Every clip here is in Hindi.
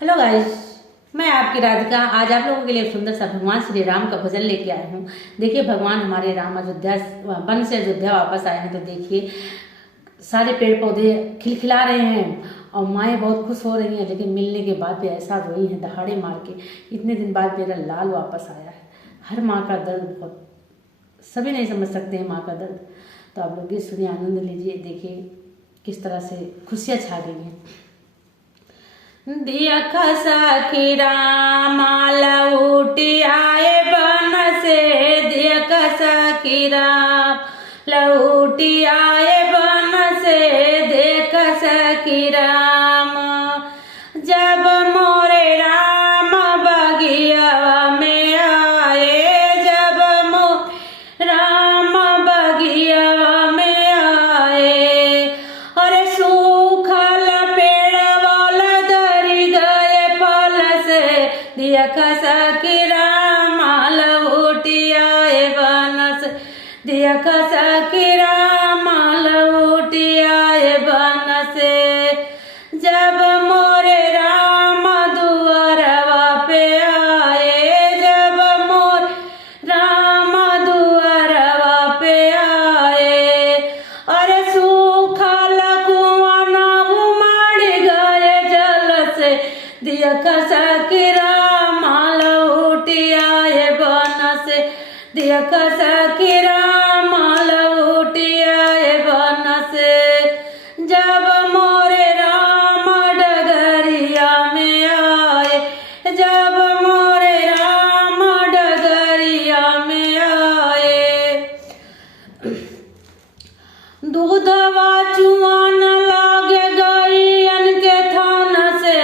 हेलो गाइस, मैं आपकी राधिका आज आप लोगों के लिए सुंदर सा भगवान श्री राम का भजन लेके आई हूँ। देखिए, भगवान हमारे राम अयोध्या वन से अयोध्या वापस आए हैं। तो देखिए, सारे पेड़ पौधे खिलखिला रहे हैं और माएँ बहुत खुश हो रही हैं, लेकिन मिलने के बाद भी ऐसा रोई हैं दहाड़े मार के। इतने दिन बाद मेरा लाल वापस आया है। हर माँ का दर्द बहुत, सभी नहीं समझ सकते हैं माँ का दर्द। तो आप लोग ये सुनिए, आनंद लीजिए। देखिए किस तरह से खुशियाँ छा गई हैं। दियख सखी रामा लौटी आए बन से, दियख सखी राम लौटी आए बन से, देख सखी राम। जब मोरे राम बगिया में आए, जब मोरे राम बगिया में आए, और सूखल पेड़ वाला धरी गए फल से, दियख सखी राम लौटी आए बन से, दियख सखी राम लौटी आए बन से। जब मोरे राम दुआरवा पे आए, जब मोरे राम दुआरवा पे आए, और सूखल कुआं उमड़ गए जल से, दियख सखी राम लौटी आए बन से, दियख सखी राम लौटी आए बन से। जब मोरे राम डगरिया में आए, जब मोरे राम डगरिया में आए, दूधवा चुआन लागे गईयन के थान से,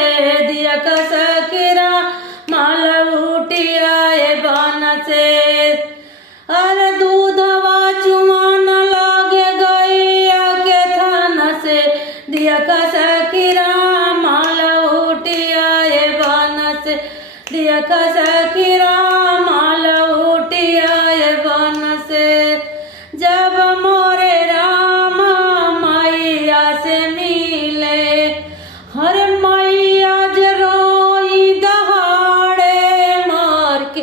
दियख सखी राम लौटी आए बन से। अरे दूधवा चुआन लागे गैया के थान से, दियख सखी राम लौटी आए बन से, दियख सखी राम लौटी आए बन से। जब मोरे राम मैया से मिले, हर मैया रोई दहाड़े मार के,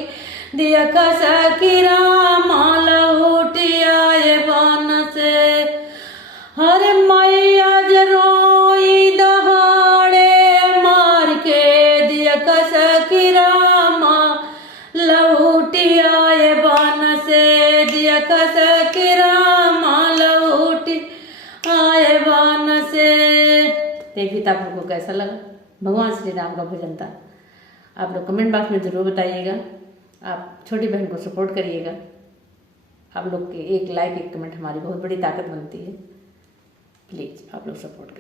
दियख सखी राम लौटी आए बन से। हर मैया रोई दहाड़े मार के, दियख सखी राम लौटी आए बन से, दियख सखी राम लौटी आए बन से। देखिए तो आप लोगों को कैसा लगा? भगवान श्री राम का भजन था। आप लोग कमेंट बॉक्स में ज़रूर बताइएगा। आप छोटी बहन को सपोर्ट करिएगा। आप लोग के एक लाइक एक कमेंट हमारी बहुत बड़ी ताकत बनती है। प्लीज़ आप लोग सपोर्ट करें।